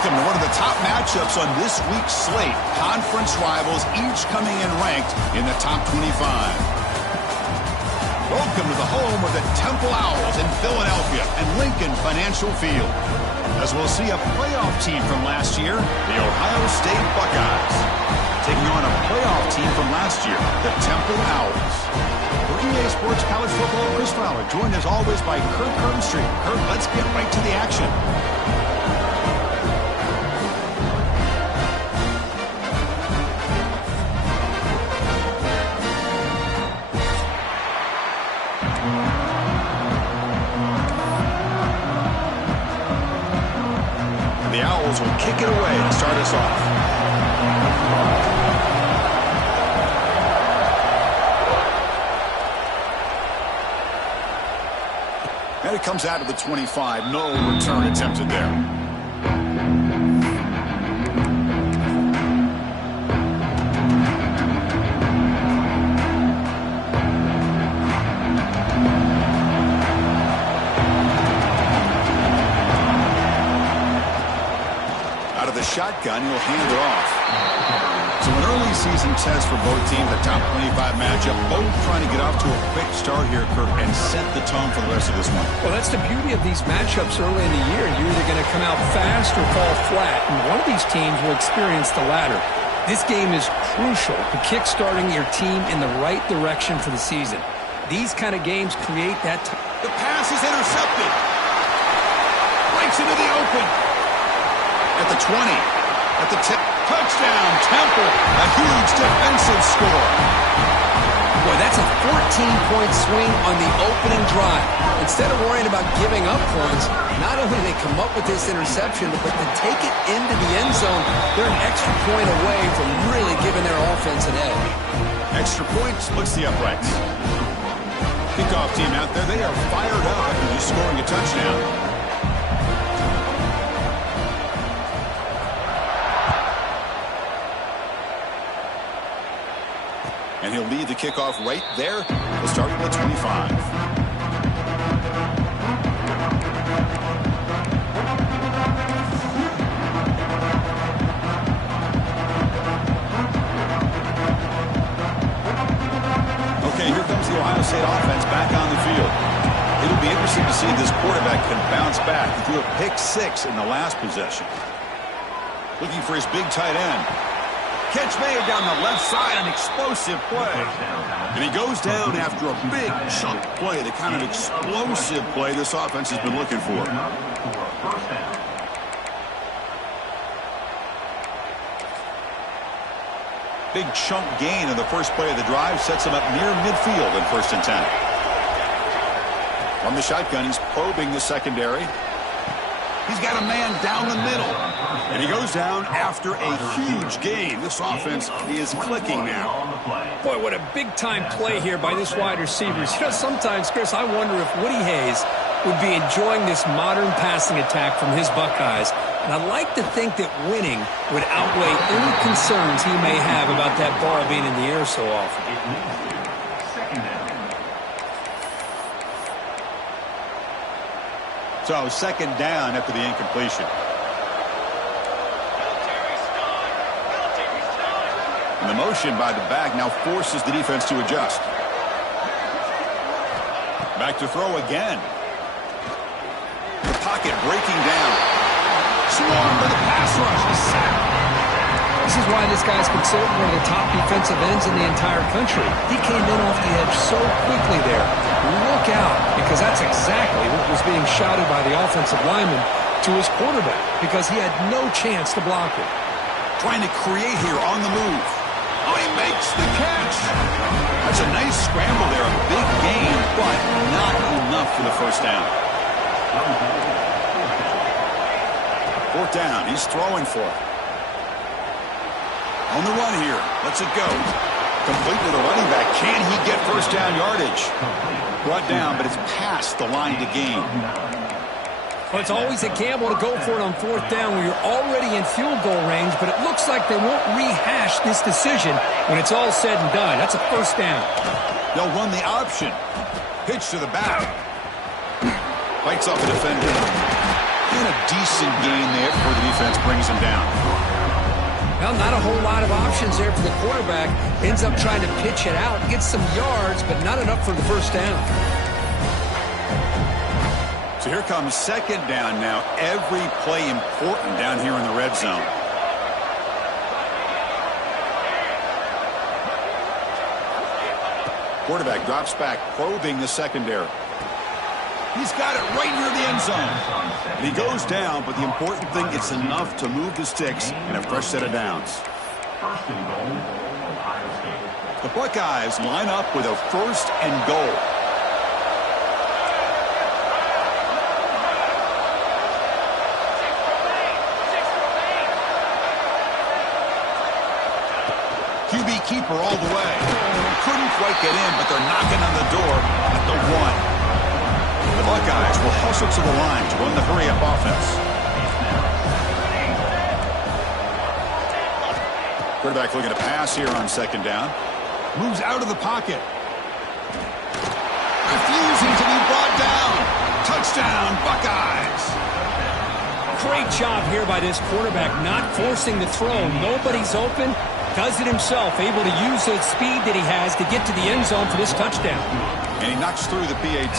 Welcome to one of the top matchups on this week's slate. Conference rivals, each coming in ranked in the top 25. Welcome to the home of the Temple Owls in Philadelphia and Lincoln Financial Field. As we'll see a playoff team from last year, the Ohio State Buckeyes, taking on a playoff team from last year, the Temple Owls. For EA Sports College Football, Chris Fowler, joined as always by Kurt Kernstreet. Kurt, let's get right to the action. The Owls will kick it away to start us off. And it comes out of the 25. No return attempted there. Shotgun, he'll hand it off. So an early season test for both teams, the top 25 matchup, both trying to get off to a quick start here, Kurt, and set the tone for the rest of this one. Well, that's the beauty of these matchups early in the year. You're either going to come out fast or fall flat, and one of these teams will experience the latter. This game is crucial to kick-starting your team in the right direction for the season. These kind of games create that. The pass is intercepted. Breaks into the open. At the 20, at the 10, touchdown, Temple, a huge defensive score. Boy, that's a 14-point swing on the opening drive. Instead of worrying about giving up points, not only do they come up with this interception, but to take it into the end zone, they're an extra point away from really giving their offense an edge. Extra point splits the uprights. Kickoff team out there, they are fired up after just scoring a touchdown. And he'll lead the kickoff right there. We'll start with the 25. Okay, here comes the Ohio State offense back on the field. It'll be interesting to see if this quarterback can bounce back. He threw a pick six in the last possession. Looking for his big tight end. Catch made down the left side, an explosive play. And he goes down after a big chunk play, the kind of explosive play this offense has been looking for. Big chunk gain in the first play of the drive sets him up near midfield in 1st and 10. From the shotgun, he's probing the secondary. He's got a man down the middle. And he goes down after a huge gain. This offense is clicking now. Boy, what a big-time play here by this wide receivers. You know, sometimes, Chris, I wonder if Woody Hayes would be enjoying this modern passing attack from his Buckeyes. And I like to think that winning would outweigh any concerns he may have about that ball being in the air so often. So, second down after the incompletion. And the motion by the back now forces the defense to adjust. Back to throw again. The pocket breaking down. Swarmed by the pass rush. A sack. This is why this guy's considered one of the top defensive ends in the entire country. He came in off the edge so quickly there. Look out, because that's exactly what was being shouted by the offensive lineman to his quarterback, because he had no chance to block it. Trying to create here on the move. Oh, he makes the catch. That's a nice scramble there, a big gain, but not enough for the first down. 4th down, he's throwing for it. On the run here, lets it go. Complete with a running back. Can he get first down yardage? Brought down, but it's past the line to gain. Well, it's always a gamble to go for it on 4th down when you're already in field goal range, but it looks like they won't rehash this decision when it's all said and done. That's a first down. They'll run the option. Pitch to the back. Fights off the defender. And a decent gain there before the defense brings him down. Well, not a whole lot of options there for the quarterback. Ends up trying to pitch it out, gets some yards, but not enough for the first down. So here comes second down now. Every play important down here in the red zone. Quarterback drops back, probing the secondary. He's got it right near the end zone. And he goes down, but the important thing, it's enough to move the sticks and a fresh set of downs. The Buckeyes line up with a 1st and goal. QB keeper all the way. Couldn't quite get in, but they're knocking on the door at the 1. The Buckeyes will hustle to the line to run the hurry-up offense. Quarterback looking to pass here on second down. Moves out of the pocket. Refusing to be brought down. Touchdown, Buckeyes. Great job here by this quarterback, not forcing the throw. Nobody's open. Does it himself, able to use the speed that he has to get to the end zone for this touchdown. And he knocks through the PAT.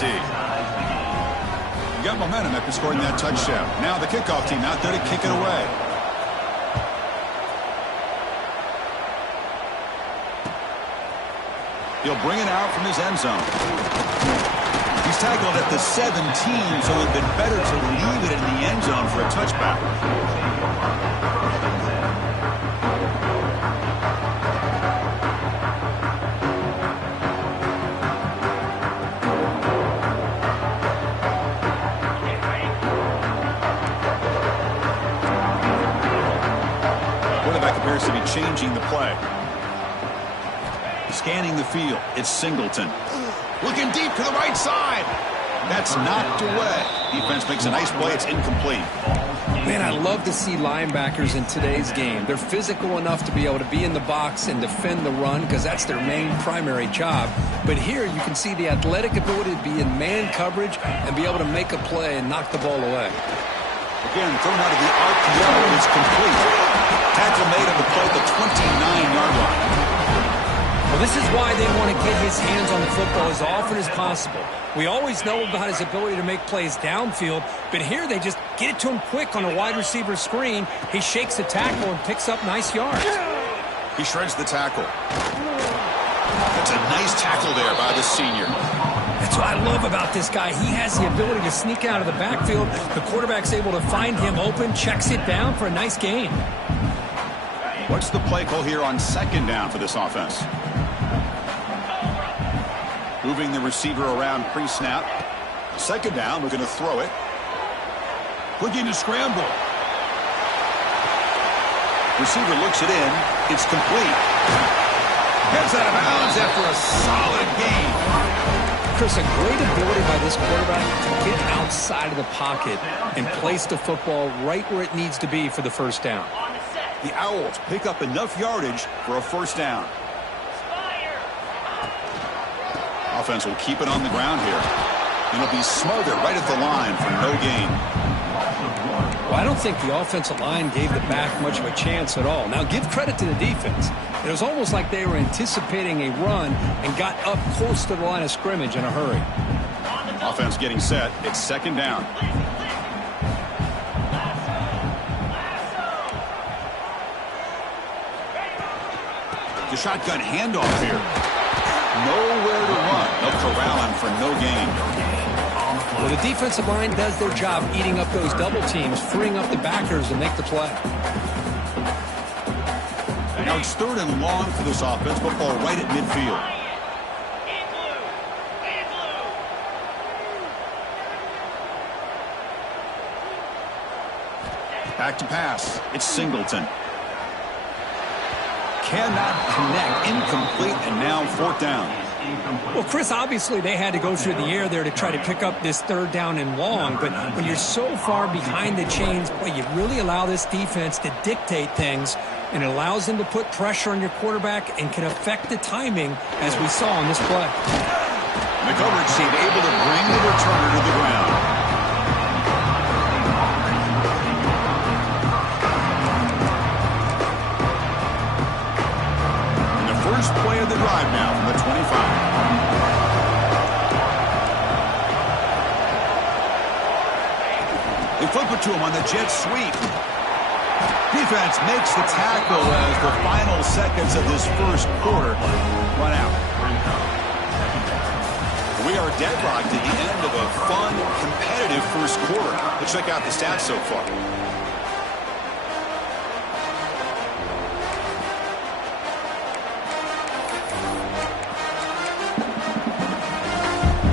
You got momentum after scoring that touchdown. Now the kickoff team out there to kick it away. He'll bring it out from his end zone. He's tackled at the 17, so it would have been better to leave it in the end zone for a touchback. Appears to be changing the play. Scanning the field. It's Singleton. Looking deep to the right side. That's knocked away. Defense makes a nice play. It's incomplete. Man, I love to see linebackers in today's game. They're physical enough to be able to be in the box and defend the run because that's their main primary job. But here you can see the athletic ability to be in man coverage and be able to make a play and knock the ball away. Again, thrown out of the RPO. It's complete. Tackle made on the play at the 29-yard line. Well, this is why they want to get his hands on the football as often as possible. We always know about his ability to make plays downfield, but here they just get it to him quick on a wide receiver screen. He shakes the tackle and picks up nice yards. He shreds the tackle. That's a nice tackle there by the senior. That's what I love about this guy. He has the ability to sneak out of the backfield. The quarterback's able to find him open, checks it down for a nice gain. What's the play call here on second down for this offense? Moving the receiver around pre-snap. Second down, we're going to throw it. Looking to scramble. Receiver looks it in. It's complete. Gets out of bounds after a solid gain. Chris, a great ability by this quarterback to get outside of the pocket and place the football right where it needs to be for the first down. The Owls pick up enough yardage for a first down. Offense will keep it on the ground here. And it'll be smothered right at the line for no gain. Well, I don't think the offensive line gave the back much of a chance at all. Now, give credit to the defense. It was almost like they were anticipating a run and got up close to the line of scrimmage in a hurry. Offense getting set. It's second down. The shotgun handoff here. Nowhere to run. They'll corral him for no gain. Well, the defensive line does their job eating up those double teams, freeing up the backers to make the play. Now it's third and long for this offense. Football right at midfield. Back to pass. It's Singleton. Cannot connect. Incomplete, and now fourth down. Well, Chris, obviously they had to go through the air there to try to pick up this third down and long, but when you're so far behind the chains, boy, you really allow this defense to dictate things, and it allows them to put pressure on your quarterback and can affect the timing, as we saw on this play. The coverage team able to bring the returner to the ground. flip it to him on the jet sweep. Defense makes the tackle as the final seconds of this first quarter run out. We are deadlocked at the end of a fun, competitive first quarter. Let's check out the stats so far.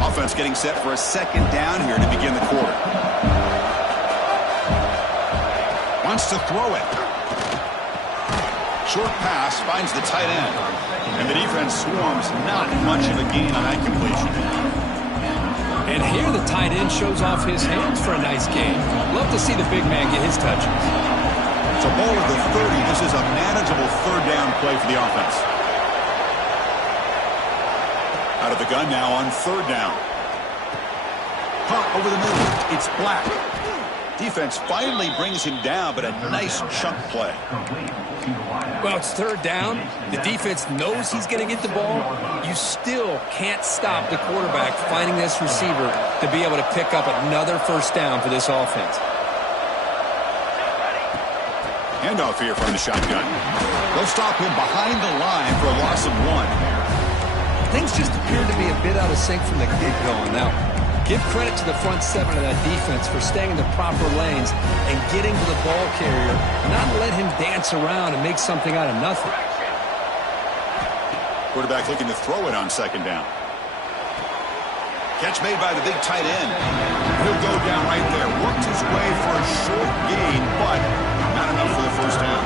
Offense getting set for a second down here to begin the quarter. Wants to throw it. Short pass finds the tight end. And the defense swarms. Not much of a gain on that completion. And here the tight end shows off his hands for a nice gain. Love to see the big man get his touches. It's a ball at the 30. This is a manageable third down play for the offense. Out of the gun now on third down. Caught over the middle. It's Black. Defense finally brings him down, but a nice chunk play. Well, it's third down. The defense knows he's going to get the ball. You still can't stop the quarterback finding this receiver to be able to pick up another first down for this offense. Handoff here from the shotgun. They'll stop him behind the line for a loss of 1. Things just appear to be a bit out of sync from the get-go. Now, give credit to the front seven of that defense for staying in the proper lanes and getting to the ball carrier, not let him dance around and make something out of nothing. Quarterback looking to throw it on second down. Catch made by the big tight end. He'll go down right there. Worked his way for a short gain, but not enough for the first down.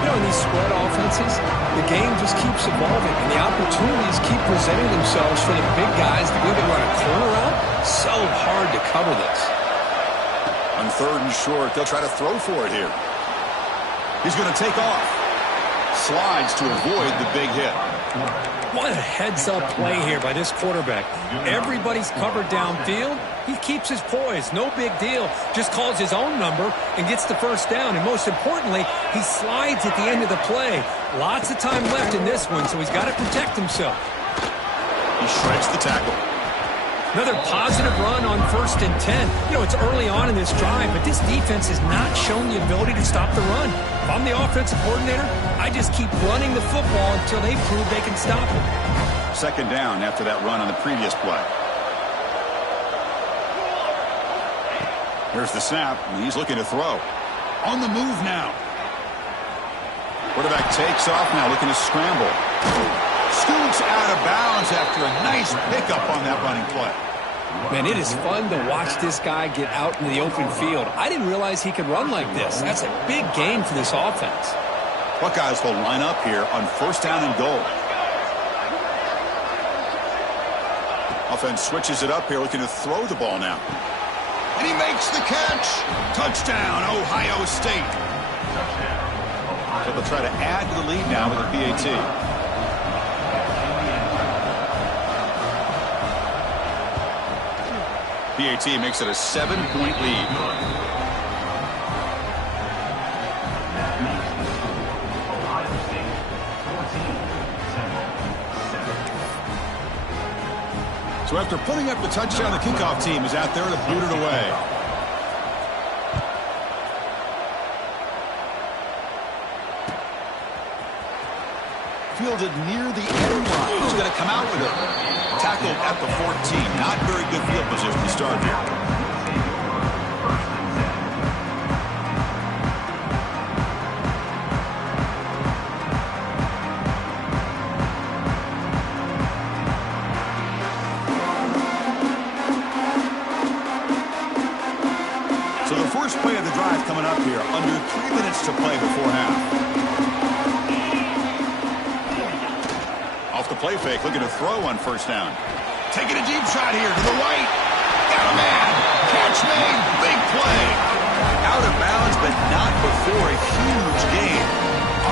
You know, in these spread offenses, the game just keeps evolving, and the opportunities keep presenting themselves for the big guys to be able to run a corner out. So hard to cover this. On third and short, they'll try to throw for it here. He's going to take off. Slides to avoid the big hit. What a heads-up play here by this quarterback. Everybody's covered downfield. He keeps his poise. No big deal. Just calls his own number and gets the first down. And most importantly, he slides at the end of the play. Lots of time left in this one, so he's got to protect himself. He shreds the tackle. Another positive run on 1st and 10. You know, it's early on in this drive, but this defense has not shown the ability to stop the run. If I'm the offensive coordinator, I just keep running the football until they prove they can stop it. Second down after that run on the previous play. Here's the snap, and he's looking to throw. On the move now. Quarterback takes off now, looking to scramble. Scoots out of bounds after a nice pickup on that running play. Man, it is fun to watch this guy get out in the open field. I didn't realize he could run like this. That's a big gain for this offense. Buckeyes will line up here on first down and goal. Offense switches it up here, looking to throw the ball now. And he makes the catch. Touchdown, Ohio State. So they'll try to add to the lead now with a PAT. PAT makes it a 7-point lead. So after putting up the touchdown, the kickoff team is out there to boot it away. Fielded near the end line. He's going to come out with it. Tackled at the 14. Not very good field position to start here. So the first play of the drive coming up here. Under 3 minutes to play before half. Off the play fake, looking to throw on first down. Taking a deep shot here to the right. Got a man. Catch made. Big play. Out of bounds, but not before a huge gain.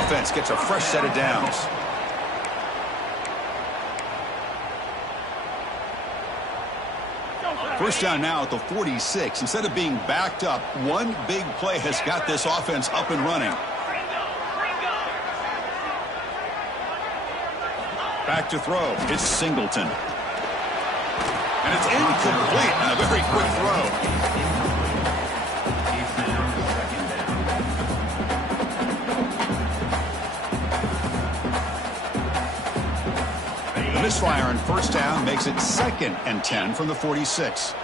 Offense gets a fresh set of downs. First down now at the 46. Instead of being backed up, one big play has got this offense up and running. Back to throw. It's Singleton. And it's incomplete on a very quick throw. The misfire on first down makes it 2nd and 10 from the 46.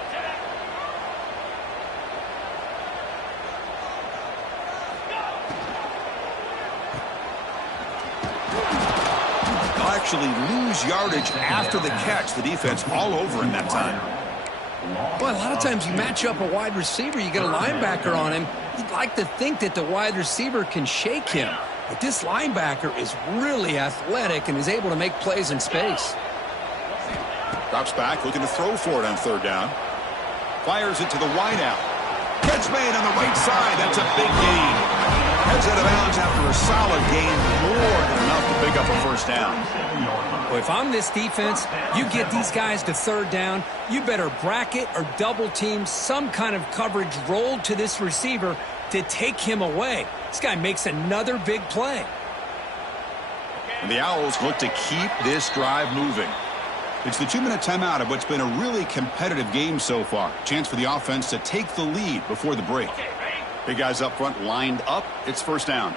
Actually lose yardage after the catch. The defense all over him that time. Well, a lot of times you match up a wide receiver, you get a linebacker on him. You'd like to think that the wide receiver can shake him. But this linebacker is really athletic and is able to make plays in space. Drops back, looking to throw for it on 3rd down. Fires it to the wideout. Catch made on the right side. That's a big gain. Heads out of bounds after a solid gain, more than enough to pick up a 1st down. Well, if I'm this defense, you get these guys to 3rd down, you better bracket or double team some kind of coverage rolled to this receiver to take him away. This guy makes another big play. And the Owls look to keep this drive moving. It's the 2-minute timeout of what's been a really competitive game so far. Chance for the offense to take the lead before the break. Big guys up front lined up. It's 1st down.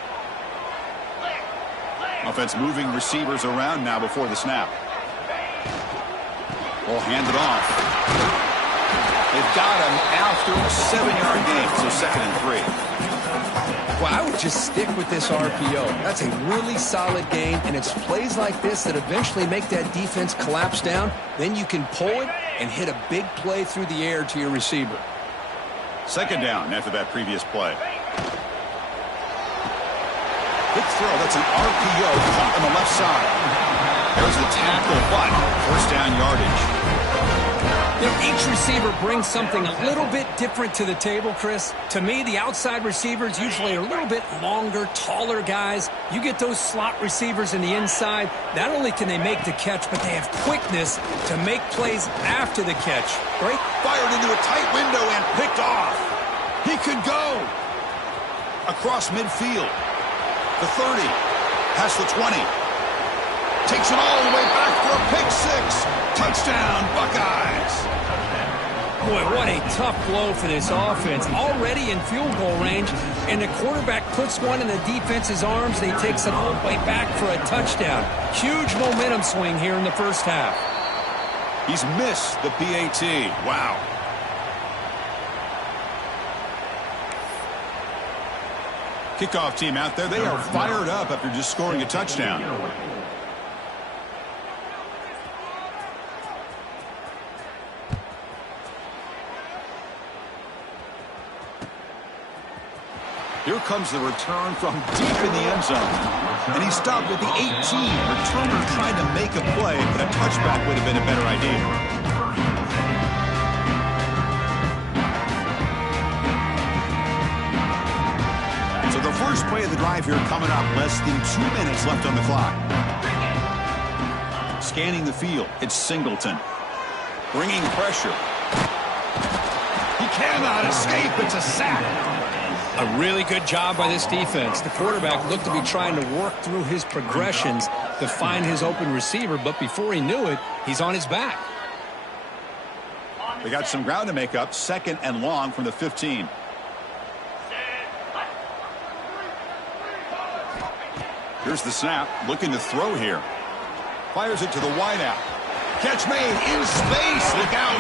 Offense moving receivers around now before the snap. Ball handed off. They've got him after a 7-yard gain, so 2nd and 3. Well, I would just stick with this RPO. That's a really solid game, and it's plays like this that eventually make that defense collapse down. Then you can pull it and hit a big play through the air to your receiver. 2nd down after that previous play. Quick throw. That's an RPO caught on the left side. There's the tackle, but 1st down yardage. You know, each receiver brings something a little bit different to the table, Chris. To me, the outside receivers usually are a little bit longer, taller guys. You get those slot receivers in the inside, not only can they make the catch, but they have quickness to make plays after the catch. Right? Fired into a tight window and picked off. He could go. Across midfield. The 30. Past the 20. Takes it all the way back for a pick 6. Touchdown, Buckeyes. Boy, what a tough blow for this offense. Already in field goal range, and the quarterback puts one in the defense's arms, and he takes it all the way back for a touchdown. Huge momentum swing here in the 1st half. He's missed the PAT. Wow. Kickoff team out there. They are fired up after just scoring a touchdown. Here comes the return from deep in the end zone. And he stopped at the 18. Returner trying to make a play, but a touchback would have been a better idea. So the first play of the drive here coming up. Less than 2 minutes left on the clock. Scanning the field. It's Singleton. Bringing pressure. He cannot escape. It's a sack. A really good job by this defense. The quarterback looked to be trying to work through his progressions to find his open receiver, but before he knew it, he's on his back. They got some ground to make up. 2nd and long from the 15. Here's the snap. Looking to throw here. Fires it to the wideout. Catch made in space. Look out.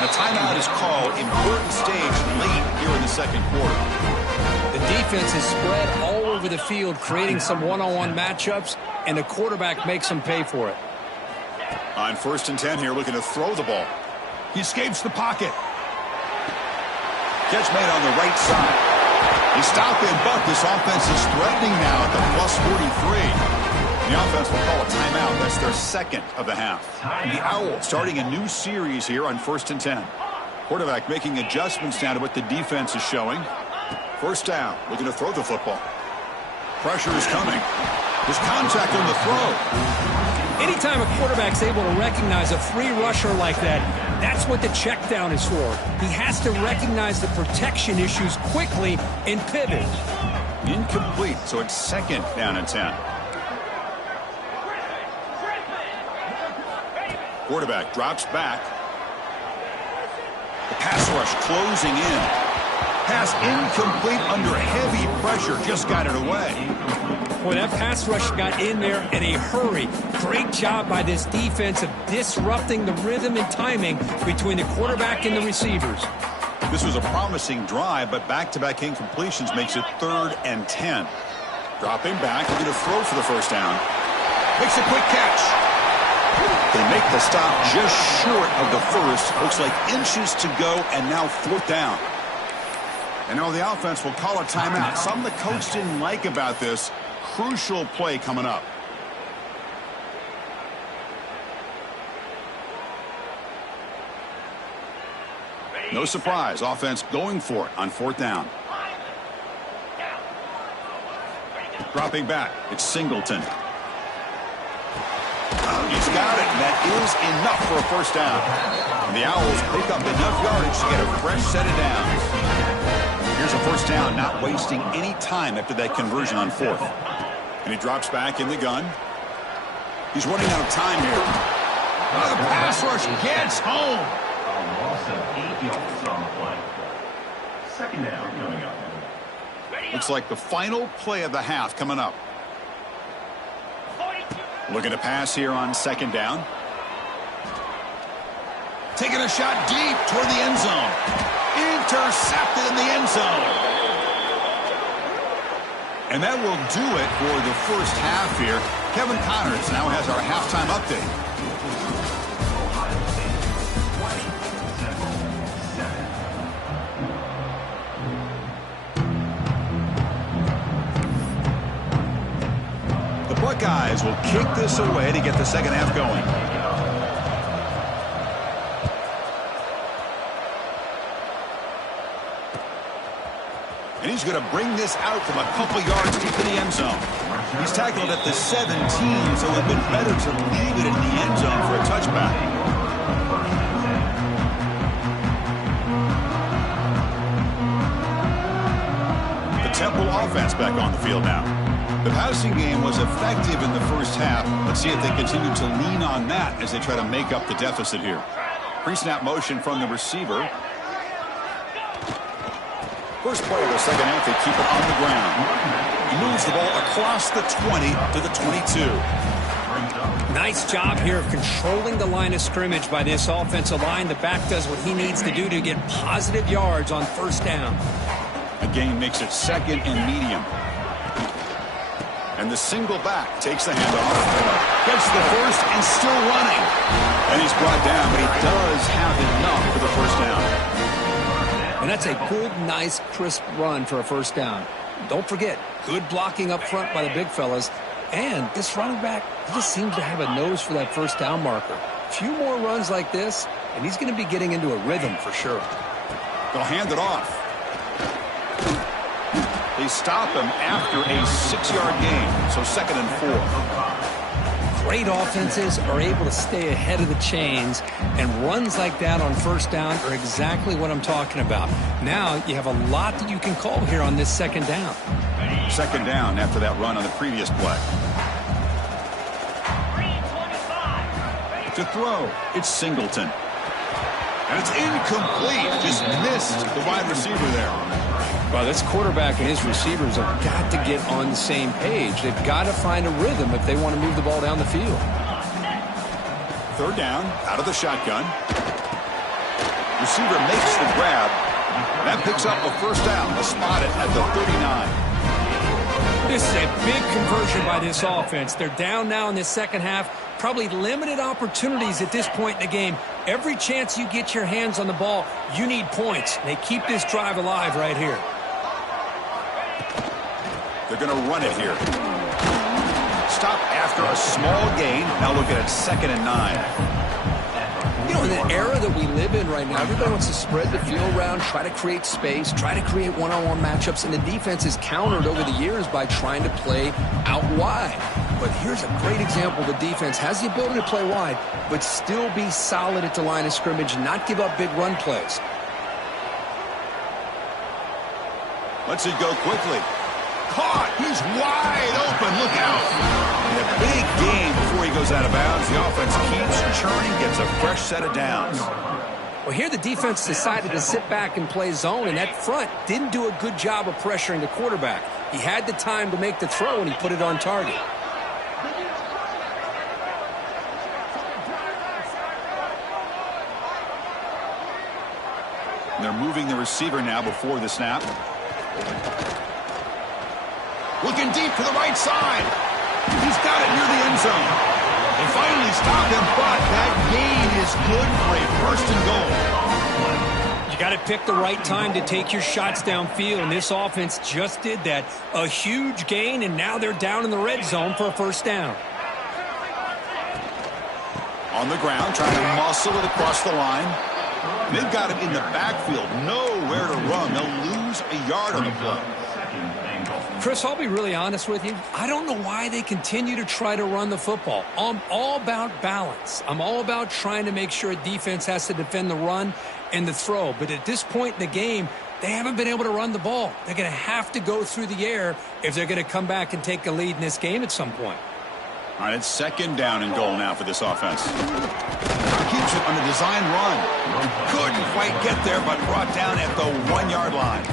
The timeout is called. Important stage late here in the 2nd quarter. The defense is spread all over the field, creating some one-on-one matchups, and the quarterback makes them pay for it. On 1st and 10 here, looking to throw the ball. He escapes the pocket. Catch made on the right side. He stopped and bucked. This offense is threatening now at the plus 43. The offense will call a timeout. That's their 2nd of the half. The Owls starting a new series here on 1st and 10. Quarterback making adjustments now to what the defense is showing. 1st down, looking to throw the football. Pressure is coming. There's contact on the throw. Anytime a quarterback's able to recognize a free rusher like that, that's what the check down is for. He has to recognize the protection issues quickly and pivot. Incomplete, so it's 2nd down and 10. Quarterback drops back. The pass rush closing in. Pass incomplete under heavy pressure. Just got it away. Boy, that pass rush got in there in a hurry. Great job by this defense of disrupting the rhythm and timing between the quarterback and the receivers. This was a promising drive, but back-to-back incompletions makes it 3rd and 10. Dropping back, looking to throw for the first down. Makes a quick catch. They make the stop just short of the first. Looks like inches to go, and now 4th down. And now the offense will call a timeout. Something the coach didn't like about this. Crucial play coming up. No surprise, offense going for it on 4th down. Dropping back, it's Singleton. He's got it, and that is enough for a first down. And the Owls pick up enough yardage to get a fresh set of downs. Here's a first down, not wasting any time after that conversion on 4th. And he drops back in the gun. He's running out of time here. Oh, the pass rush gets home. Loss of 8 yards on the play. 2nd down coming up. Looks like the final play of the half coming up. Looking to pass here on 2nd down. Taking a shot deep toward the end zone. Intercepted in the end zone. And that will do it for the first half here. Kevin Connors now has our halftime update. Buckeyes will kick this away to get the second half going. And he's going to bring this out from a couple yards deep in the end zone. He's tackled at the 17, so it would have been better to leave it in the end zone for a touchback. The Temple offense back on the field now. The passing game was effective in the first half. Let's see if they continue to lean on that as they try to make up the deficit here. Pre-snap motion from the receiver. First play of the second half, they keep it on the ground. He moves the ball across the 20 to the 22. Nice job here of controlling the line of scrimmage by this offensive line. The back does what he needs to do to get positive yards on first down. A gain makes it 2nd and medium. And the single back takes the handoff. Gets the first and still running. And he's brought down, but he does have enough for the first down. And that's a good, nice, crisp run for a first down. Don't forget, good blocking up front by the big fellas. And this running back, he just seems to have a nose for that first down marker. A few more runs like this, and he's going to be getting into a rhythm for sure. They'll hand it off. They stop him after a 6-yard gain, so 2nd and 4. Great offenses are able to stay ahead of the chains, and runs like that on first down are exactly what I'm talking about. Now you have a lot that you can call here on this 2nd down. 2nd down after that run on the previous play. To throw, it's Singleton. And it's incomplete. Just missed the wide receiver there. Well, this quarterback and his receivers have got to get on the same page. They've got to find a rhythm if they want to move the ball down the field. 3rd down, out of the shotgun. Receiver makes the grab. That picks up a first down. They'll spot it at the 39. This is a big conversion by this offense. They're down now in the second half. Probably limited opportunities at this point in the game. Every chance you get your hands on the ball, you need points. They keep this drive alive right here. They're going to run it here. Stop after a small gain. Now look at it, 2nd and 9. You know, in the era that we live in right now, everybody wants to spread the field around, try to create space, try to create one-on-one matchups, and the defense is countered over the years by trying to play out wide. But here's a great example. The defense has the ability to play wide, but still be solid at the line of scrimmage and not give up big run plays. Let's it go quickly. Caught. He's wide open. Look out. And a big gain before he goes out of bounds. The offense keeps churning, gets a fresh set of downs. Well, here the defense decided to sit back and play zone, and that front didn't do a good job of pressuring the quarterback. He had the time to make the throw, and he put it on target. They're moving the receiver now before the snap. Looking deep to the right side. He's got it near the end zone. They finally stop him, but that gain is good for a first and goal. You got to pick the right time to take your shots downfield, and this offense just did that. A huge gain, and now they're down in the red zone for a first down. On the ground, trying to muscle it across the line. They've got him in the backfield, nowhere to run. They'll lose a yard on the play. Chris, I'll be really honest with you. I don't know why they continue to try to run the football. I'm all about balance. I'm all about trying to make sure a defense has to defend the run and the throw. But at this point in the game, they haven't been able to run the ball. They're going to have to go through the air if they're going to come back and take a lead in this game at some point. All right, it's second down and goal now for this offense. Keeps it on the design run. Couldn't quite get there, but brought down at the 1 yard line.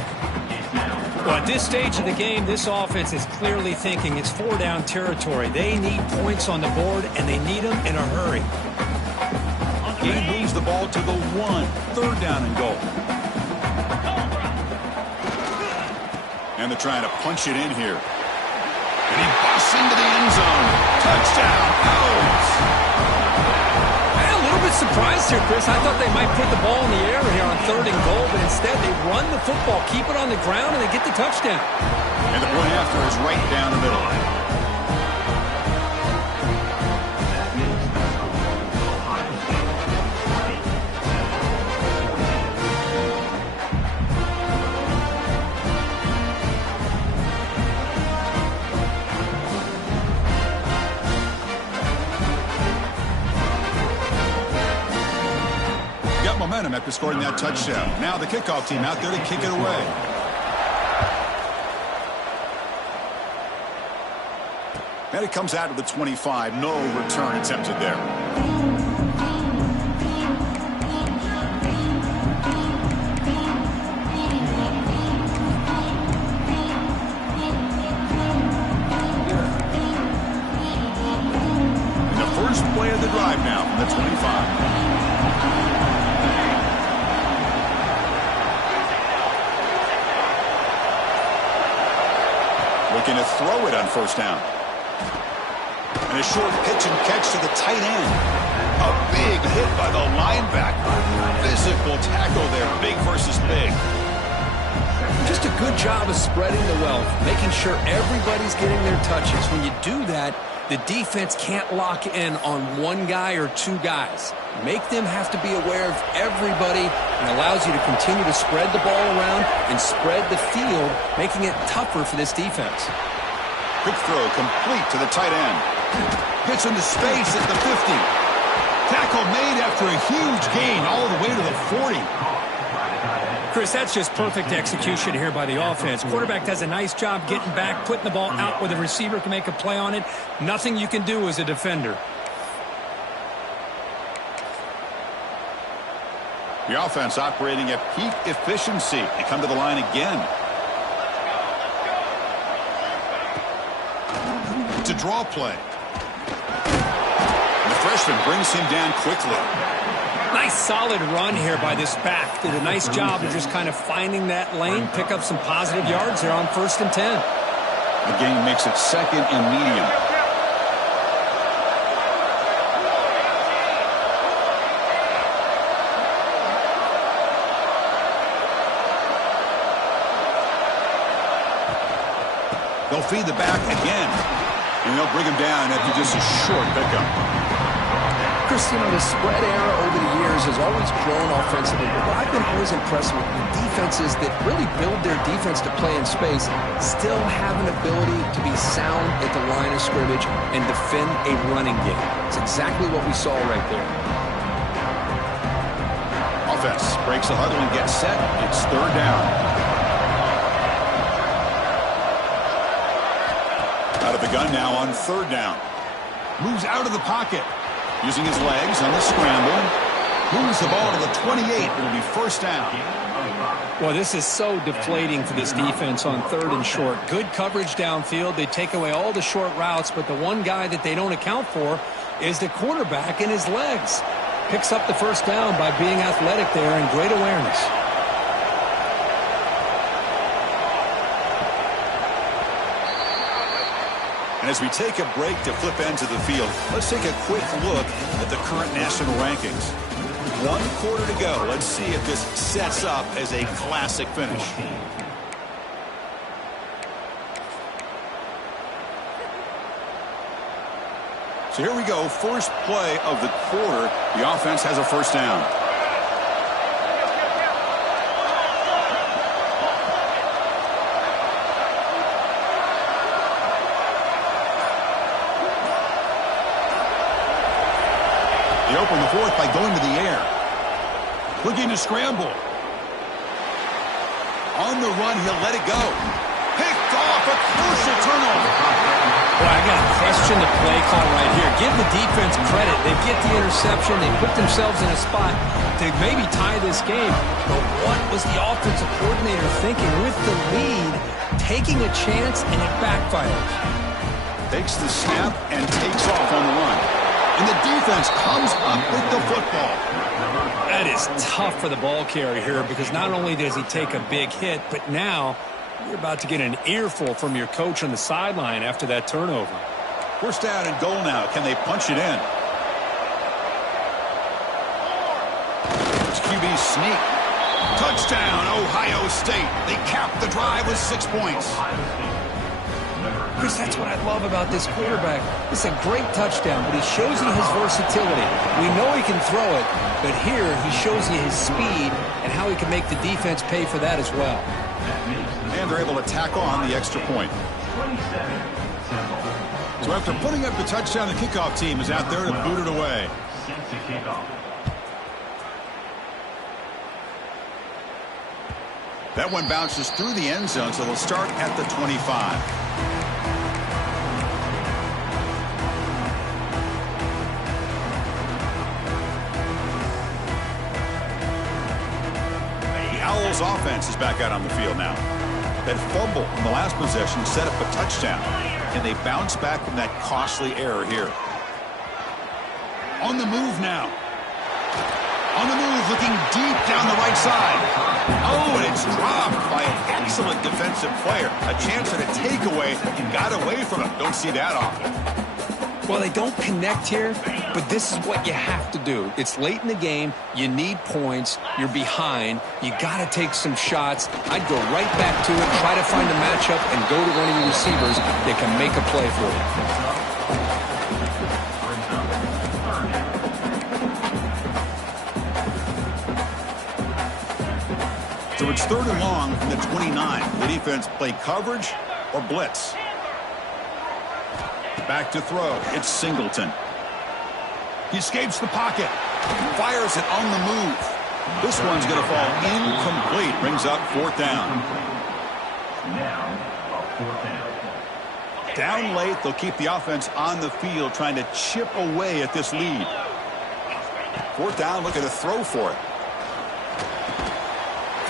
Well, at this stage of the game, this offense is clearly thinking it's 4 down territory. They need points on the board, and they need them in a hurry. He moves the ball to the 1. Third down and goal. And they're trying to punch it in here. And he busts into the end zone. Touchdown. Out. I'm a little bit surprised here, Chris. I thought they might put the ball in the air here on third and goal, but instead they run the football, keep it on the ground, and they get the touchdown. And the point after is right down the middle. Momentum after scoring that touchdown. Now the kickoff team out there to kick it away. And it comes out to the 25. No return attempted there. And the first play of the drive now from the 25. Looking to throw it on first down. And a short pitch and catch to the tight end. A big hit by the linebacker. Physical tackle there, big versus big. Just a good job of spreading the wealth, making sure everybody's getting their touches. When you do that, the defense can't lock in on one guy or two guys. Make them have to be aware of everybody, and allows you to continue to spread the ball around and spread the field, making it tougher for this defense. Quick throw complete to the tight end. Gets into space at the 50. Tackle made after a huge gain all the way to the 40. Chris, that's just perfect execution here by the offense. Quarterback does a nice job getting back, putting the ball out where the receiver can make a play on it. Nothing you can do as a defender. The offense operating at peak efficiency. They come to the line again. It's a draw play. And the freshman brings him down quickly. Nice solid run here by this back. Did a nice job of just kind of finding that lane, pick up some positive yards there on 1st and 10. The game makes it second and medium. They'll feed the back again, and they'll bring him down after just a short pickup. Chris, you know, the spread era over the years has always grown offensively, but what I've been always impressed with the defenses that really build their defense to play in space still have an ability to be sound at the line of scrimmage and defend a running game. It's exactly what we saw right there. Offense breaks the huddle and gets set. It's third down. Out of the gun now on third down. Moves out of the pocket. Using his legs on the scramble. Moves the ball to the 28. It'll be first down. Well, this is so deflating for this defense on 3rd and short. Good coverage downfield. They take away all the short routes, but the one guy that they don't account for is the quarterback and his legs. Picks up the first down by being athletic there and great awareness. And as we take a break to flip ends of the field, let's take a quick look at the current national rankings. 1 quarter to go. Let's see if this sets up as a classic finish. So here we go. First play of the quarter. The offense has a first down. They open the fourth by going to the air. Looking to scramble. On the run, he'll let it go. Picked off, a crucial turnover. Boy, I got to question the play call right here. Give the defense credit. They get the interception. They put themselves in a spot to maybe tie this game. But what was the offensive coordinator thinking with the lead, taking a chance, and it backfires? Takes the snap and takes off on the run. And the defense comes up with the football. That is tough for the ball carrier here because not only does he take a big hit, but now you're about to get an earful from your coach on the sideline after that turnover. First down and goal now. Can they punch it in? It's QB sneak. Touchdown, Ohio State. They cap the drive with 6 points. Chris, that's what I love about this quarterback. It's a great touchdown, but he shows you his versatility. We know he can throw it, but here he shows you his speed and how he can make the defense pay for that as well. And they're able to tack on the extra point. So after putting up the touchdown, the kickoff team is out there to boot it away. That one bounces through the end zone, so they'll start at the 25. Owls offense is back out on the field now. That fumble in the last possession set up a touchdown, and they bounce back from that costly error here. On the move now. On the move, looking deep down the right side. Oh, and it's dropped by an excellent defensive player. A chance at a takeaway, got away from him. Don't see that often. Well, they don't connect here, but this is what you have to do. It's late in the game. You need points. You're behind. You got to take some shots. I'd go right back to it, try to find a matchup, and go to one of your receivers that can make a play for you. So it's 3rd and long from the 29. The defense play coverage or blitz. Back to throw. It's Singleton. He escapes the pocket. Fires it on the move. This one's going to fall incomplete. Brings up 4th down. Down late, they'll keep the offense on the field trying to chip away at this lead. 4th down, looking to throw for it.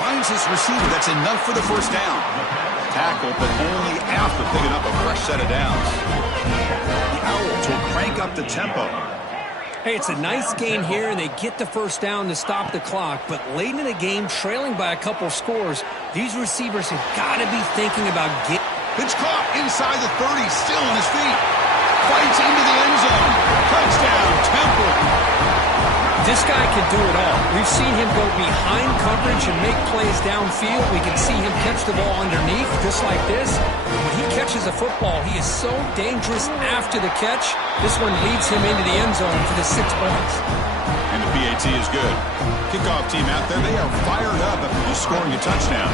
Finds his receiver. That's enough for the first down. Tackle, but only after picking up a fresh set of downs. The Owls will crank up the tempo. Hey, it's a nice game here, and they get the first down to stop the clock. But late in the game, trailing by a couple scores, these receivers have got to be thinking about getting... Pitch caught inside the 30, still on his feet. Fights into the end zone. Touchdown, Temple. This guy can do it all. We've seen him go behind coverage and make plays downfield. We can see him catch the ball underneath, just like this. When he catches a football, he is so dangerous after the catch. This one leads him into the end zone for the 6 points. And the PAT is good. Kickoff team out there, they are fired up after just scoring a touchdown.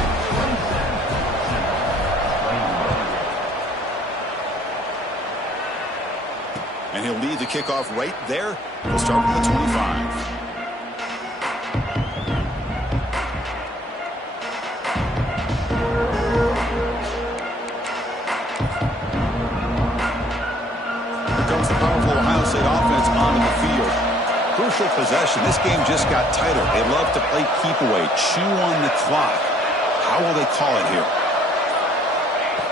And he'll lead the kickoff right there. We'll start with the 25. Here comes the powerful Ohio State offense onto the field. First crucial possession. This game just got tighter. They love to play keep away, chew on the clock. How will they call it here?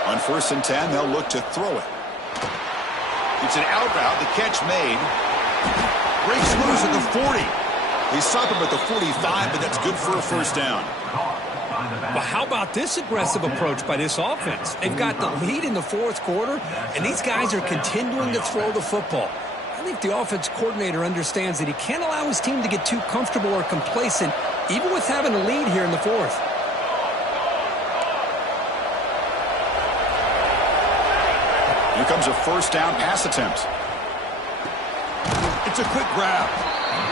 On 1st and 10, they'll look to throw it. It's an out route. The catch made. Breaks loose at the 40. They stop him at the 45, but that's good for a first down. But how about this aggressive approach by this offense? They've got the lead in the 4th quarter, and these guys are continuing to throw the football. I think the offense coordinator understands that he can't allow his team to get too comfortable or complacent, even with having a lead here in the 4th. Here comes a first down pass attempt. It's a quick grab.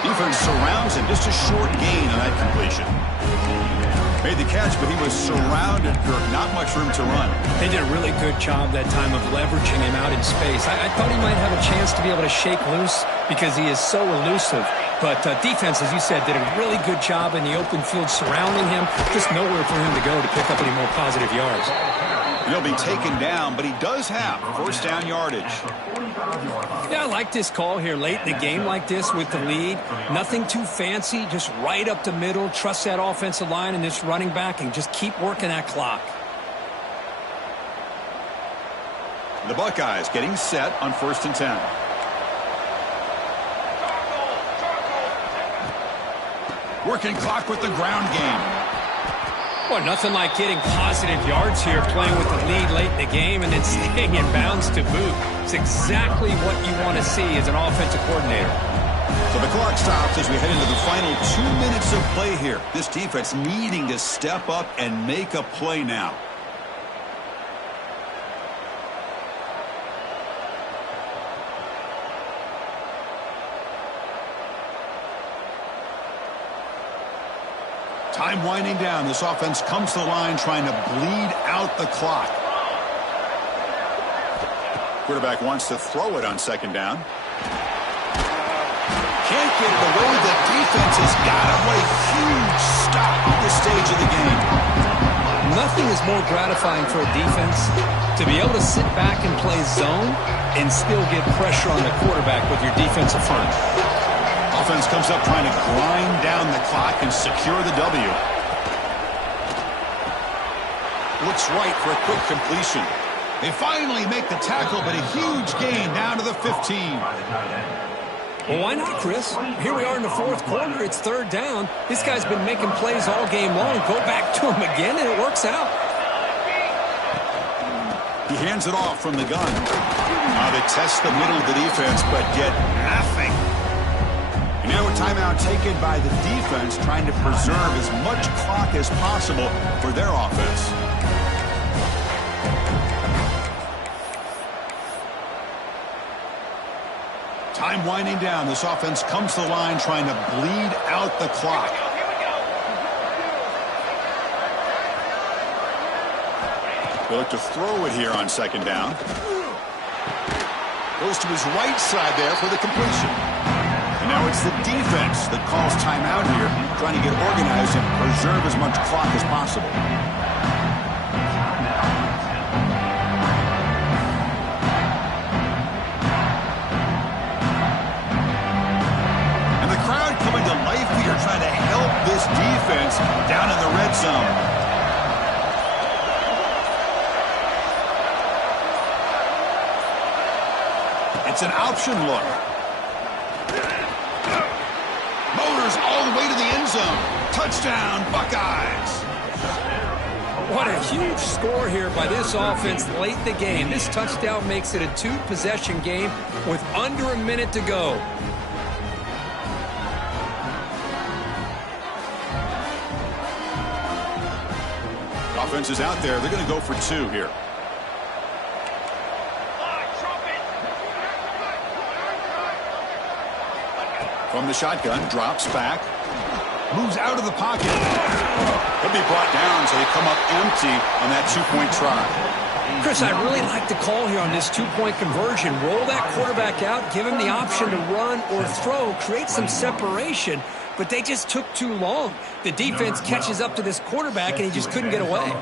Defense surrounds him. Just a short gain on that completion. Made the catch, but he was surrounded, Kirk. Not much room to run. They did a really good job that time of leveraging him out in space. I thought he might have a chance to be able to shake loose because he is so elusive. But defense, as you said, did a really good job in the open field surrounding him. Just nowhere for him to go to pick up any more positive yards. He'll be taken down, but he does have first down yardage. Yeah, I like this call here late in the game like this with the lead. Nothing too fancy, just right up the middle. Trust that offensive line and this running back and just keep working that clock. The Buckeyes getting set on 1st and 10. Working clock with the ground game. Well, nothing like getting positive yards here, playing with the lead late in the game and then staying in bounds to boot. It's exactly what you want to see as an offensive coordinator. So the clock stops as we head into the final 2 minutes of play here. This defense needing to step up and make a play now. Time winding down. This offense comes to the line trying to bleed out the clock. Quarterback wants to throw it on 2nd down. Can't get it away. The defense has got him. What a huge stop at this stage of the game. Nothing is more gratifying for a defense to be able to sit back and play zone and still get pressure on the quarterback with your defensive front. Offense comes up trying to grind down the clock and secure the W. Looks right for a quick completion. They finally make the tackle, but a huge gain down to the 15. Well, why not, Chris? Here we are in the 4th quarter. It's 3rd down. This guy's been making plays all game long. Go back to him again, and it works out. He hands it off from the gun. They test the middle of the defense, but get nothing. And now a timeout taken by the defense, trying to preserve as much clock as possible for their offense. Time winding down. This offense comes to the line trying to bleed out the clock. They look to throw it here on 2nd down. Goes to his right side there for the completion. And now it's the defense that calls timeout here, trying to get organized and preserve as much clock as possible. And the crowd coming to life here, trying to help this defense down in the red zone. It's an option look. Motors all the way to the end zone. Touchdown, Buckeyes. What a huge score here by this offense late in the game. This touchdown makes it a 2-possession game with under a minute to go. Offense is out there. They're going to go for 2 here. From the shotgun, drops back, moves out of the pocket. He'll be brought down, so they come up empty on that 2-point try. Chris, I really like the call here on this 2-point conversion. Roll that quarterback out, give him the option to run or throw, create some separation, but they just took too long. The defense catches up to this quarterback, and he just couldn't get away.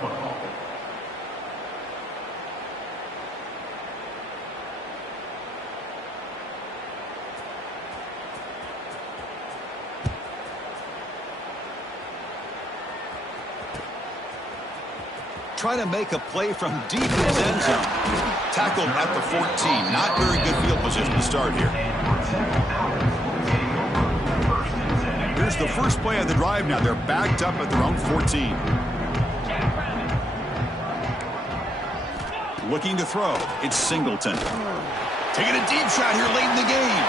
try to make a play from deep in his end zone. Tackled at the 14. Not very good field position to start here. Here's the first play of the drive now. They're backed up at their own 14. Looking to throw. It's Singleton. Taking a deep shot here late in the game.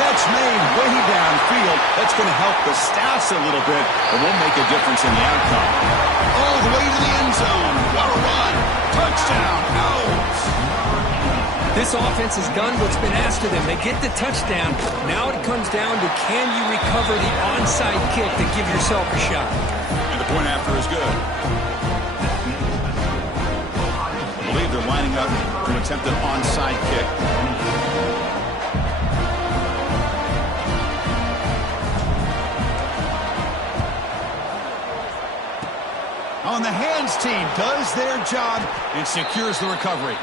Catch made way downfield. That's going to help the stats a little bit, but won't make a difference in the outcome. All the way to the end zone. What a run. Touchdown. Out. This offense has done what's been asked of them. They get the touchdown. Now it comes down to, can you recover the onside kick to give yourself a shot? And the point after is good. I believe they're lining up to attempt an onside kick. On the hands team does their job and secures the recovery.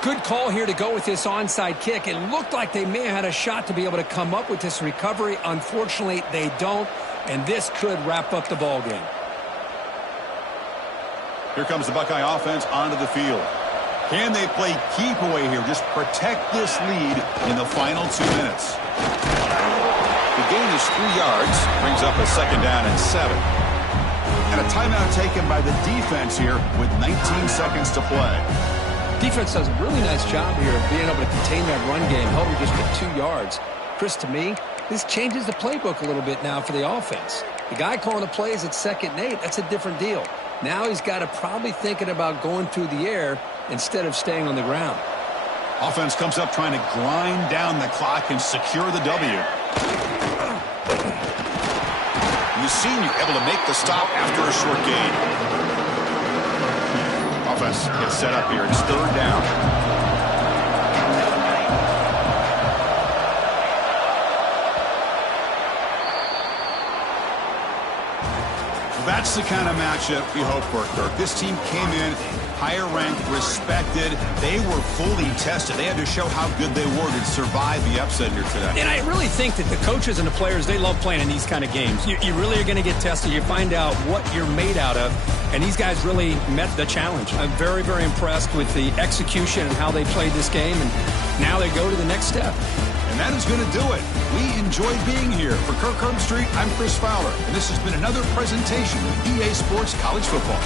Good call here to go with this onside kick. It looked like they may have had a shot to be able to come up with this recovery. Unfortunately, they don't, and this could wrap up the ball game. Here comes the Buckeye offense onto the field. Can they play keep away here? Just protect this lead in the final 2 minutes. The gain is 3 yards, brings up a second down and 7. And a timeout taken by the defense here with 19 seconds to play. Defense does a really nice job here of being able to contain that run game, helping just get 2 yards. Chris, to me, this changes the playbook a little bit now for the offense. The guy calling the plays at 2nd and 8, that's a different deal. Now he's got to probably thinking about going through the air instead of staying on the ground. Offense comes up trying to grind down the clock and secure the W. The senior able to make the stop after a short gain. Offense gets set up here. It's 3rd down. That's the kind of matchup we hope for, Kirk. This team came in higher ranked, respected. They were fully tested. They had to show how good they were to survive the upset here today. And I really think that the coaches and the players, they love playing in these kind of games. You really are going to get tested. You find out what you're made out of. And these guys really met the challenge. I'm very, very impressed with the execution and how they played this game. And now they go to the next step. And that is going to do it. We enjoyed being here. For Kirk Herbstreit, I'm Chris Fowler. And this has been another presentation of EA Sports College Football.